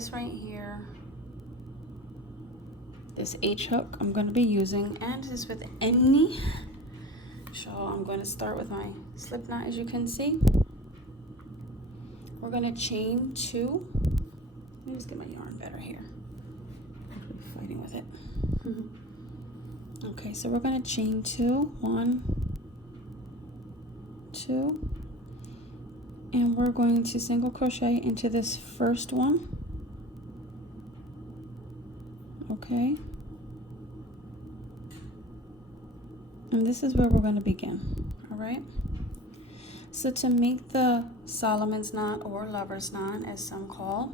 this right here, this H hook I'm going to be using, and this is with any shawl. I'm going to start with my slip knot, as you can see. We're going to chain 2. Let me just get my yarn better here. I'm fighting with it. Okay, so we're going to chain 2, 1, 2, and we're going to single crochet into this first one. Okay, and this is where we're going to begin. All right, so to make the Solomon's knot, or lover's knot as some call,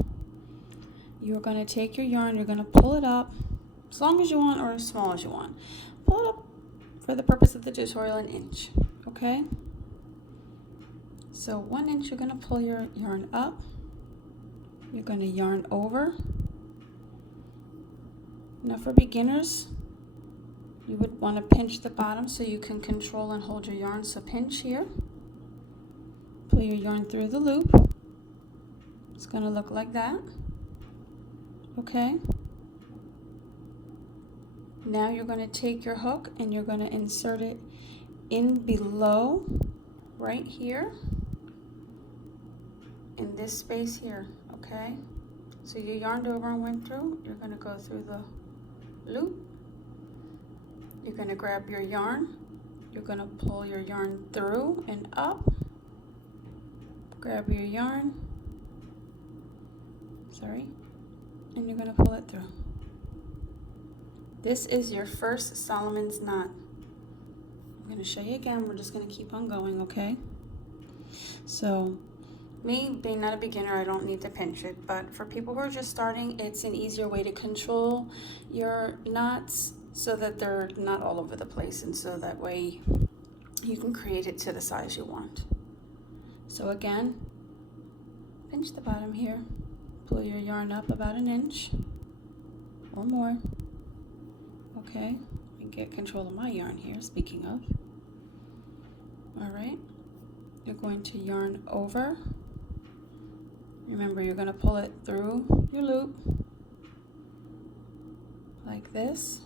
you're going to take your yarn, you're going to pull it up as long as you want or as small as you want. Pull it up for the purpose of the tutorial, 1 inch. Okay, so 1 inch, you're going to pull your yarn up, you're going to yarn over. Now for beginners, you would want to pinch the bottom so you can control and hold your yarn. So pinch here, pull your yarn through the loop. It's going to look like that. Okay. Now you're going to take your hook and you're going to insert it in below, right here, in this space here. Okay. So you yarned over and went through. You're going to go through the loop. You're going to grab your yarn. You're going to pull your yarn through and up. Grab your yarn. And you're going to pull it through. This is your first Solomon's knot. I'm going to show you again. We're just going to keep on going, okay? So, me being not a beginner, I don't need to pinch it, but for people who are just starting, it's an easier way to control your knots so that they're not all over the place, and so that way you can create it to the size you want. So again, pinch the bottom here, pull your yarn up about 1 inch or more. Okay, and get control of my yarn here, speaking of. All right, you're going to yarn over. Remember, you're going to pull it through your loop like this.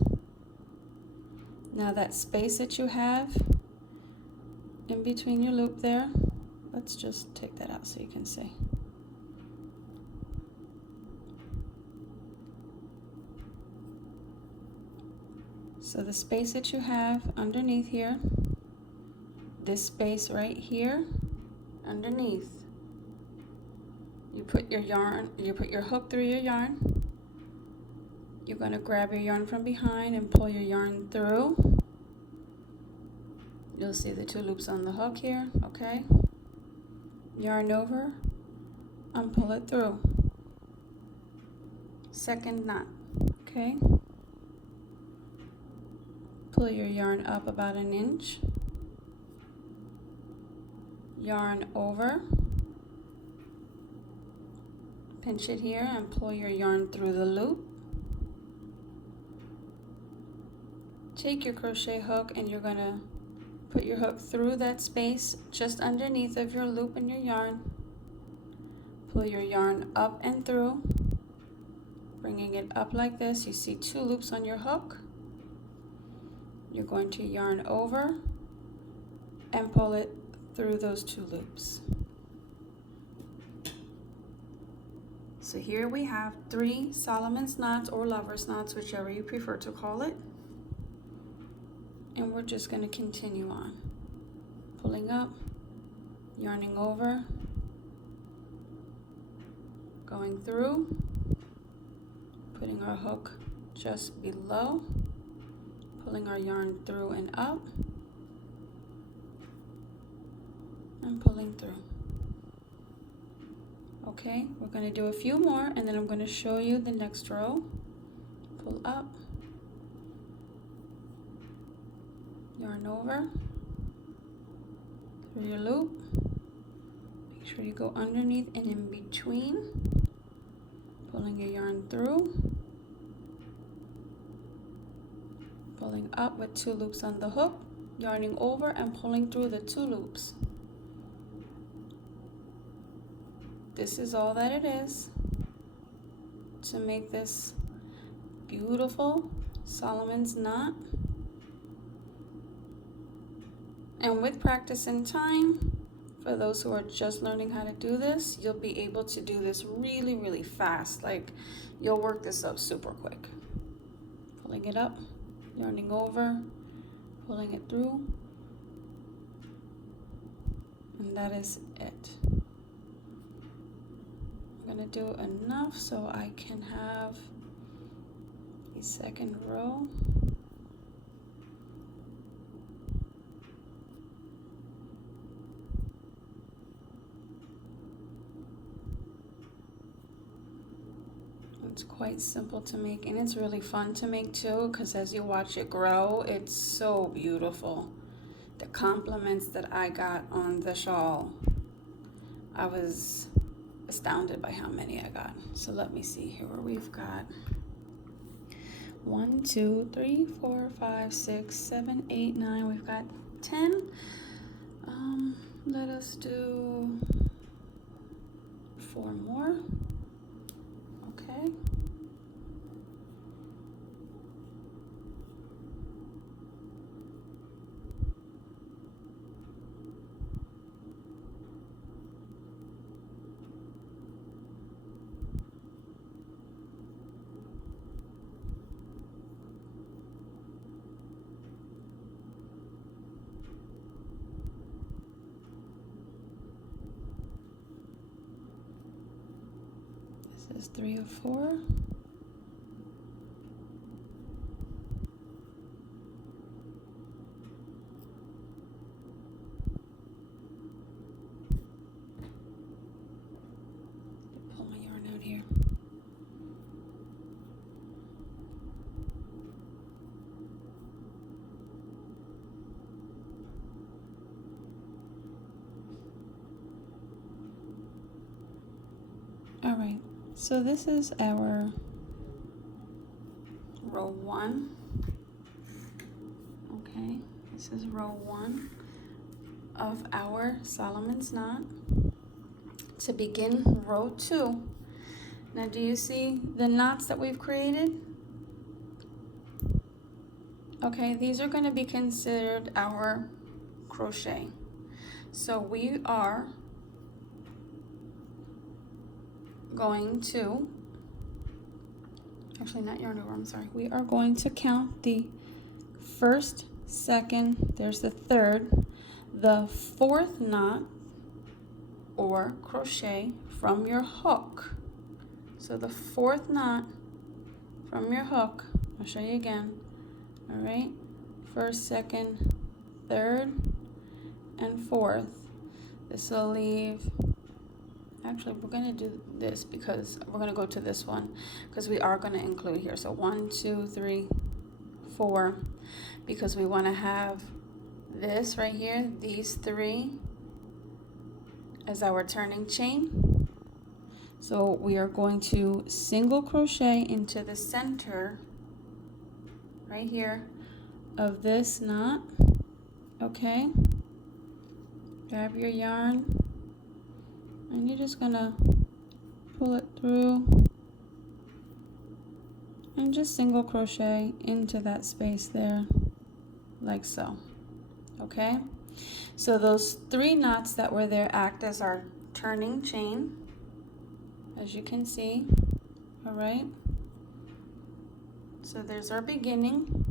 Now that space that you have in between your loop there, let's just take that out so you can see. So the space that you have underneath here, this space right here underneath, you put your yarn, you put your hook through your yarn. You're going to grab your yarn from behind and pull your yarn through. You'll see the 2 loops on the hook here, okay? Yarn over and pull it through. Second knot, okay? Pull your yarn up about 1 inch. Yarn over. Pinch it here and pull your yarn through the loop. Take your crochet hook and you're going to put your hook through that space just underneath of your loop and your yarn. Pull your yarn up and through, bringing it up like this. You see 2 loops on your hook. You're going to yarn over and pull it through those 2 loops. So here we have 3 Solomon's knots or lover's knots, whichever you prefer to call it. And we're just going to continue on. Pulling up, yarning over, going through, putting our hook just below, pulling our yarn through and up, and pulling through. Okay, we're going to do a few more and then I'm going to show you the next row. Pull up, yarn over, through your loop, make sure you go underneath and in between, pulling your yarn through, pulling up with 2 loops on the hook, yarning over and pulling through the 2 loops. This is all that it is. to make this beautiful Solomon's knot. And with practice and time, for those who are just learning how to do this, you'll be able to do this really, really fast. Like, you'll work this up super quick. Pulling it up, yarning over, pulling it through, and that is it. I'm gonna do enough so I can have a second row. It's quite simple to make, and it's really fun to make too, because as you watch it grow, it's so beautiful. The compliments that I got on the shawl, I was astounded by how many I got. So let me see here where we've got 1, 2, 3, 4, 5, 6, 7, 8, 9. We've got 10. Let us do 4 more. Okay. This is 3 of 4. Pull my yarn out here. All right. So this is our row 1. Okay, this is row 1 of our Solomon's knot. To begin row 2. Now do you see the knots that we've created? Okay, these are going to be considered our crochet. So we are going to, actually not yarn over, I'm sorry. We are going to count the first, second, there's the third, the fourth knot or crochet from your hook. So the fourth knot from your hook, I'll show you again. All right, first, second, third, and fourth. This will leave, actually we're going to do this because we're going to go to this one because we are going to include here. So 1, 2, 3, 4, because we want to have this right here, these 3 as our turning chain. So we are going to single crochet into the center right here of this knot. Okay, grab your yarn and you're just gonna pull it through and just single crochet into that space there, like so. Okay, so those 3 knots that were there act as our turning chain, as you can see. All right, so there's our beginning.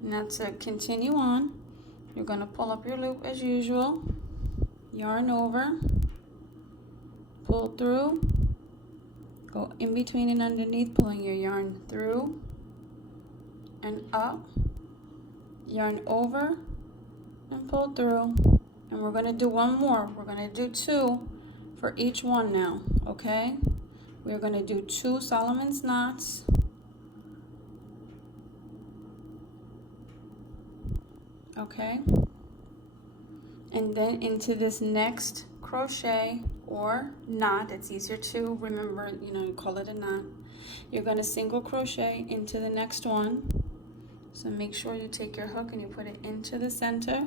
Now to continue on, you're going to pull up your loop as usual, yarn over, pull through, go in between and underneath, pulling your yarn through and up, yarn over and pull through. And we're going to do one more. We're going to do 2 for each one now. Okay, we're going to do 2 Solomon's knots. Okay, and then into this next crochet or knot, it's easier to remember, you call it a knot. You're going to single crochet into the next one. So make sure you take your hook and you put it into the center.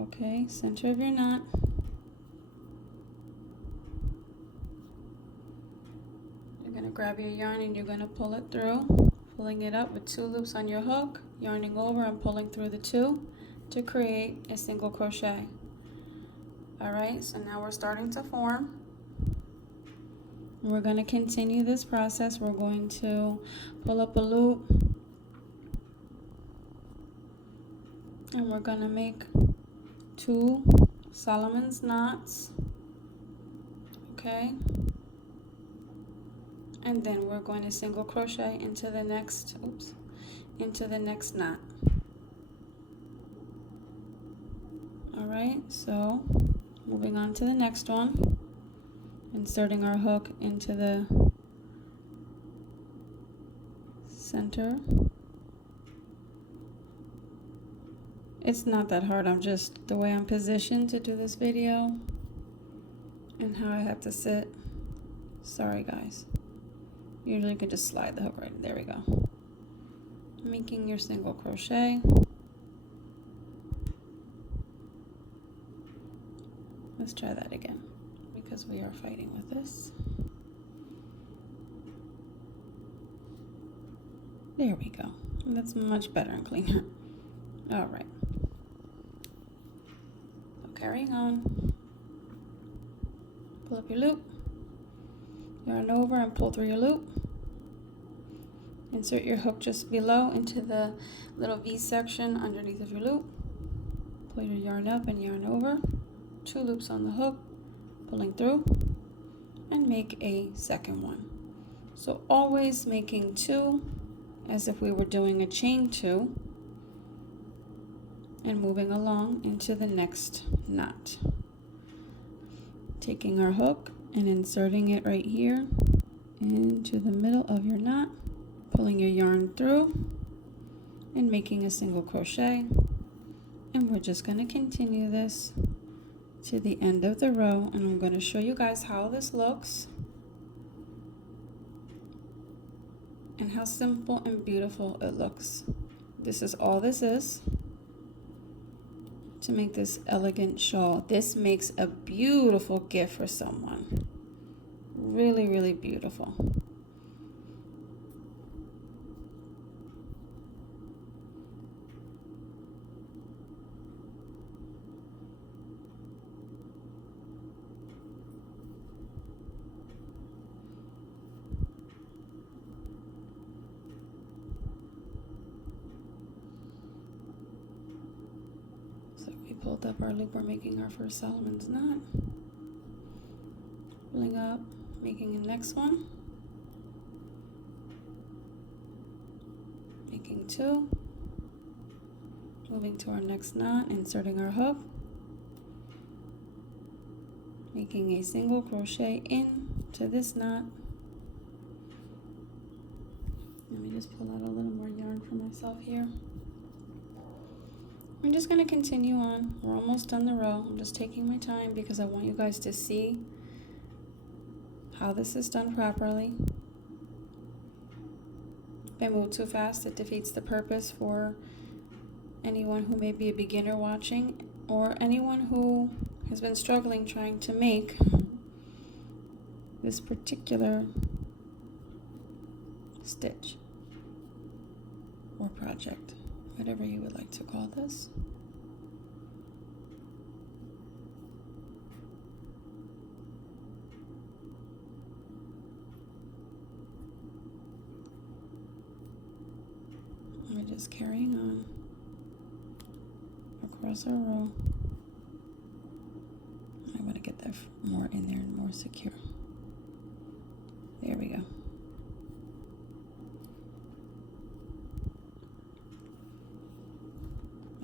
Okay, center of your knot. grab your yarn and you're going to pull it through, pulling it up with 2 loops on your hook, yarning over and pulling through the 2 to create a single crochet. Alright, so now we're starting to form. We're going to continue this process. We're going to pull up a loop and we're going to make 2 Solomon's knots. Okay, and then we're going to single crochet into the next knot. All right, so moving on to the next one, inserting our hook into the center. It's not that hard. I'm just the way I'm positioned to do this video and how I have to sit. Sorry guys. Usually you could just slide the hook right. There we go. Making your single crochet. Let's try that again because we are fighting with this. There we go. That's much better and cleaner. All right. So carrying on. Pull up your loop, yarn over and pull through your loop. Insert your hook just below into the little V section underneath of your loop. Pull your yarn up and yarn over. 2 loops on the hook, pulling through, and make a second one. So always making 2 as if we were doing a chain 2 and moving along into the next knot. Taking our hook and inserting it right here into the middle of your knot, pulling your yarn through and making a single crochet, and we're just going to continue this to the end of the row, and I'm going to show you guys how this looks and how simple and beautiful it looks. This is all this is to make this elegant shawl. This makes a beautiful gift for someone. Really, really beautiful. Pulled up our loop, we're making our first Solomon's knot, pulling up, making the next one, making 2, moving to our next knot, inserting our hook, making a single crochet into this knot. Let me just pull out a little more yarn for myself here. I'm just going to continue on. We're almost done the row. I'm just taking my time because I want you guys to see how this is done properly. If I move too fast, it defeats the purpose for anyone who may be a beginner watching or anyone who has been struggling trying to make this particular stitch or project, whatever you would like to call this. We're just carrying on across our row. I want to get that more in there and more secure. There we go.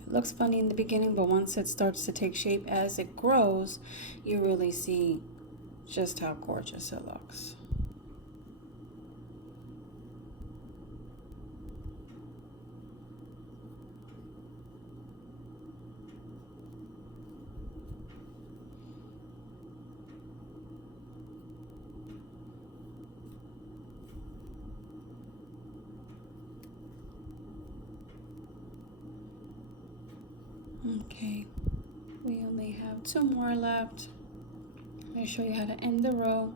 Looks funny in the beginning, but once it starts to take shape as it grows, you really see just how gorgeous it looks. Okay, we only have 2 more left. Let me show you how to end the row.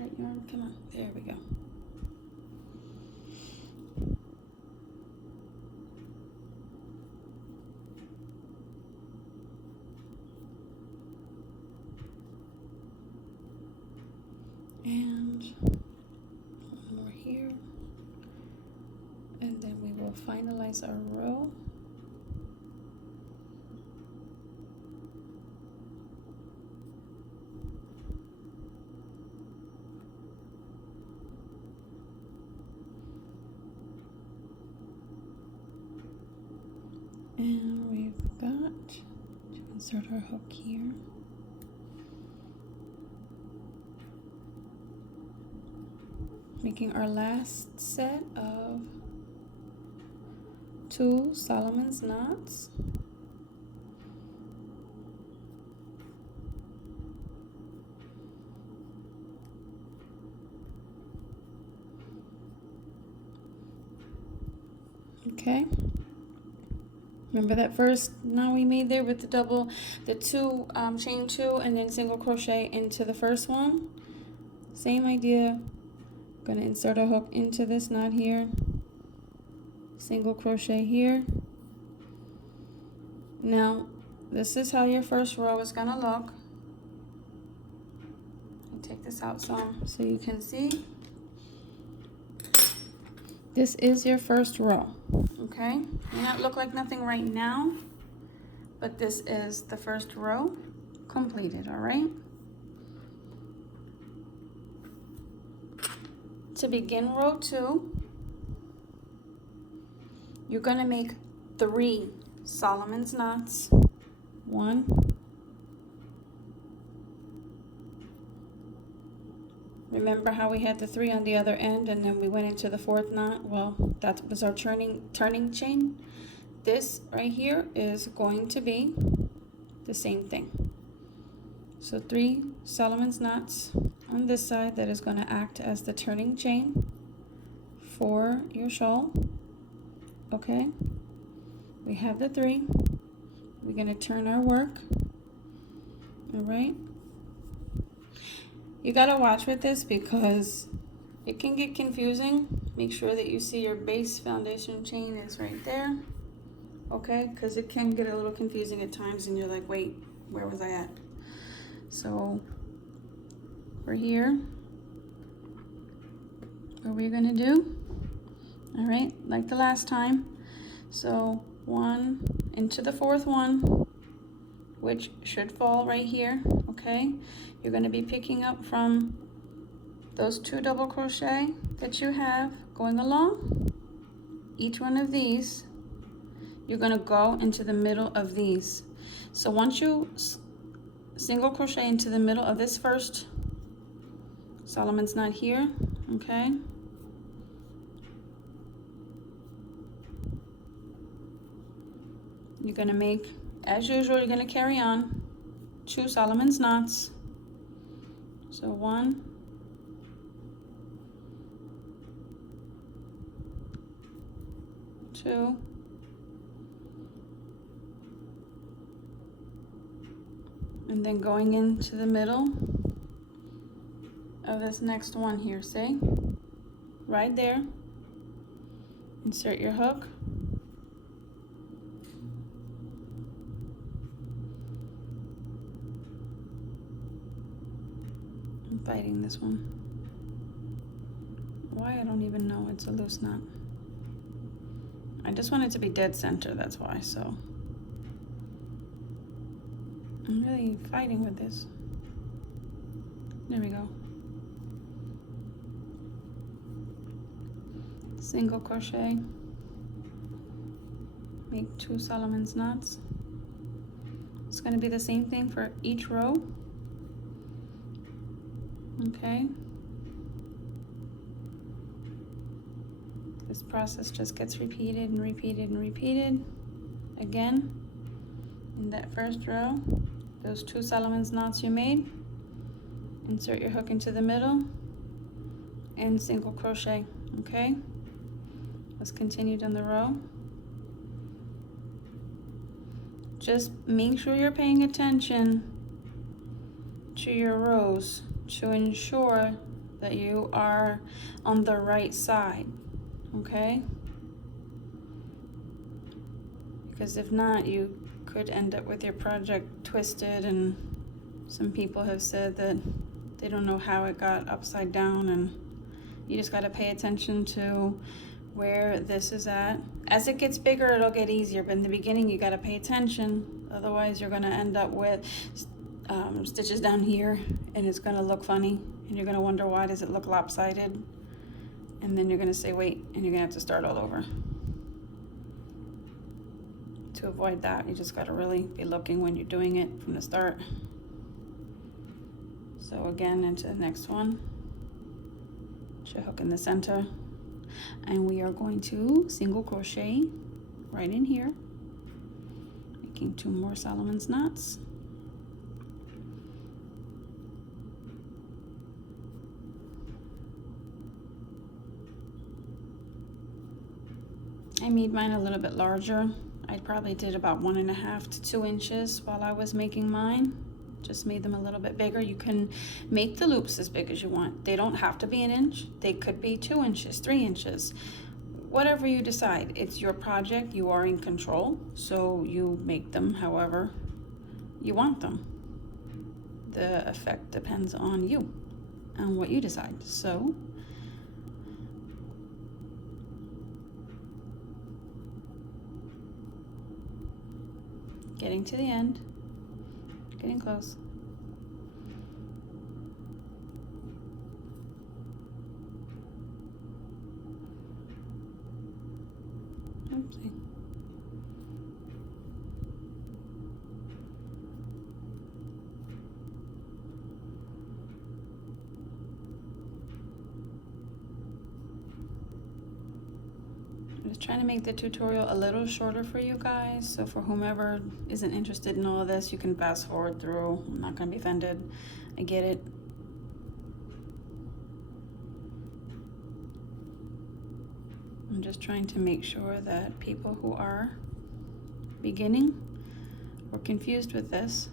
right yarn, come on, there we go. And one more here, and then we will finalize our row. And we've got to insert our hook here. Making our last set of 2 Solomon's knots. Okay. Remember that first knot we made there with the 2 chain 2 and then single crochet into the first one? Same idea. Gonna insert a hook into this knot here, single crochet here. Now this is how your first row is gonna look. I'll take this out some so you can see. This is your first row, okay? May not look like nothing right now, but this is the first row completed, all right? To begin row 2, you're gonna make 3 Solomon's knots. 1, remember how we had the 3 on the other end and then we went into the 4th knot? Well, that was our turning chain. This right here is going to be the same thing. So 3 Solomon's knots on this side that is going to act as the turning chain for your shawl. Okay, we have the 3. We're going to turn our work. All right, you got to watch with this because it can get confusing. Make sure that you see your base foundation chain is right there, okay, because it can get a little confusing at times and you're like, wait, where was I at? So we're here. What we're gonna do, all right, like the last time. So 1 into the 4th one, which should fall right here, okay? You're gonna be picking up from those 2 double crochet that you have going along. Each one of these, you're gonna go into the middle of these. So once you single crochet into the middle of this first Solomon's knot here, okay? You're gonna make, as usual, you're gonna carry on 2 Solomon's knots. So 1, 2, and then going into the middle of this next one here, see? Right there. Insert your hook. I'm fighting this one. Why, I don't even know. It's a loose knot. I just want it to be dead center, that's why, so. I'm really fighting with this. There we go. Single crochet. Make 2 Solomon's knots. It's going to be the same thing for each row. Okay. This process just gets repeated and repeated and repeated. Again, in that first row, those 2 Solomon's knots you made, insert your hook into the middle and single crochet, okay? Let's continue down the row. Just make sure you're paying attention to your rows to ensure that you are on the right side, okay? Because if not, you could end up with your project twisted, and some people have said that they don't know how it got upside down, and you just got to pay attention to where this is at. As it gets bigger, it'll get easier, but in the beginning you got to pay attention. Otherwise you're going to end up with stitches down here, and it's going to look funny, and you're going to wonder, why does it look lopsided? And then you're going to say wait, and you're going to have to start all over. To avoid that, you just got to really be looking when you're doing it from the start. So again, into the next one, put your hook in the center, and we are going to single crochet right in here, making 2 more Solomon's knots. I made mine a little bit larger. I probably did about 1.5 to 2 inches while I was making mine. Just made them a little bit bigger. You can make the loops as big as you want. They don't have to be 1 inch. They could be 2 inches, 3 inches, whatever you decide. It's your project. You are in control, so you make them however you want them. The effect depends on you and what you decide. So getting to the end, getting close. Oopsie. I'm just trying to make the tutorial a little shorter for you guys, so for whomever isn't interested in all of this, you can fast forward through. I'm not gonna be offended. I get it. I'm just trying to make sure that people who are beginning or confused with this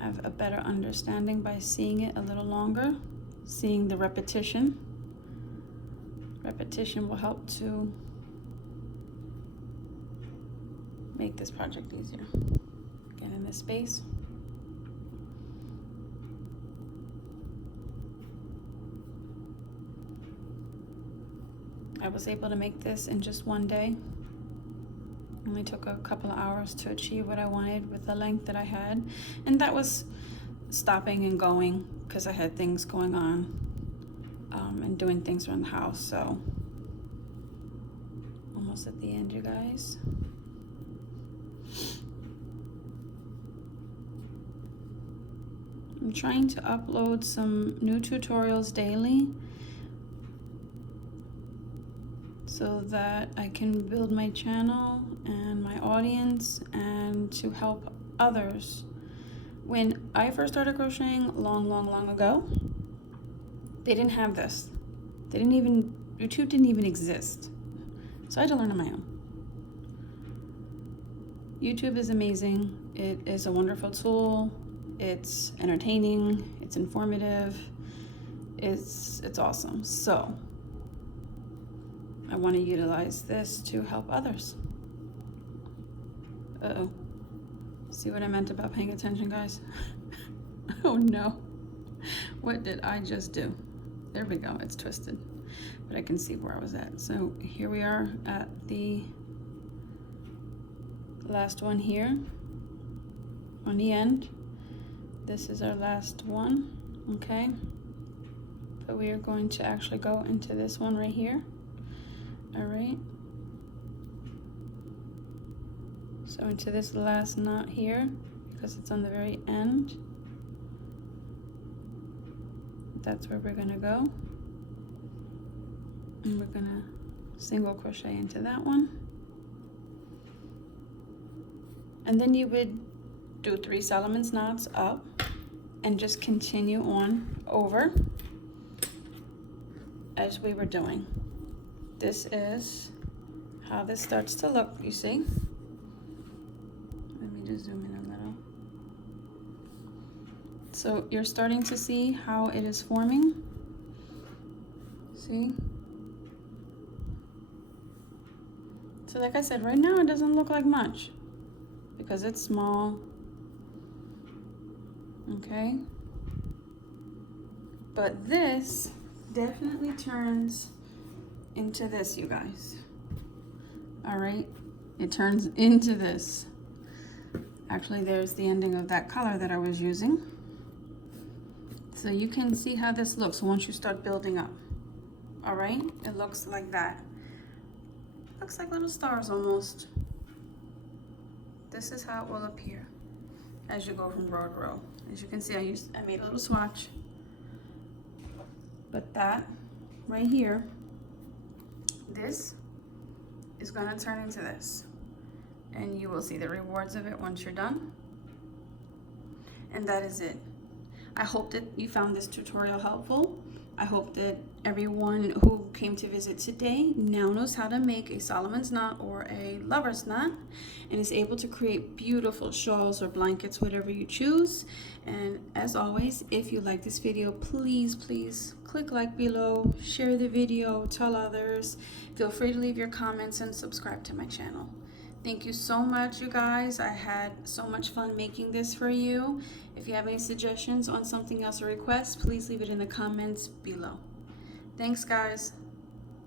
have a better understanding by seeing it a little longer, seeing the repetition. Repetition will help to make this project easier. Get in this space. I was able to make this in just 1 day. Only took a couple of hours to achieve what I wanted with the length that I had. And that was stopping and going because I had things going on and doing things around the house. So almost at the end, you guys. I'm trying to upload some new tutorials daily so that I can build my channel and my audience and to help others. When I first started crocheting long ago, they didn't have this. YouTube didn't even exist. So I had to learn on my own. YouTube is amazing. It is a wonderful tool. It's entertaining, it's informative, it's awesome. So I want to utilize this to help others. Uh-oh. See what I meant about paying attention, guys? Oh no. What did I just do? There we go, it's twisted. But I can see where I was at. So here we are at the last one here on the end. This is our last one, okay? But we are going to actually go into this one right here. All right. So into this last knot here, because it's on the very end. That's where we're gonna go. And we're gonna single crochet into that one. And then you would do 3 Solomon's knots up and just continue on over as we were doing. This is how this starts to look, you see? Let me just zoom in a little. So you're starting to see how it is forming. See? So like I said, right now it doesn't look like much because it's small. Okay? But this definitely turns into this, you guys. All right? It turns into this. Actually, there's the ending of that color that I was using. So you can see how this looks once you start building up. All right? It looks like that. Looks like little stars almost. This is how it will appear as you go from row to row. As you can see, I made a little swatch. But that right here, this is gonna turn into this. And you will see the rewards of it once you're done. And that is it. I hope that you found this tutorial helpful. I hope that everyone who came to visit today now knows how to make a Solomon's knot or a lover's knot and is able to create beautiful shawls or blankets, whatever you choose. And as always, if you like this video, please click like below, share the video, tell others. Feel free to leave your comments and subscribe to my channel. Thank you so much, you guys. I had so much fun making this for you. If you have any suggestions on something else or requests, please leave it in the comments below. Thanks, guys.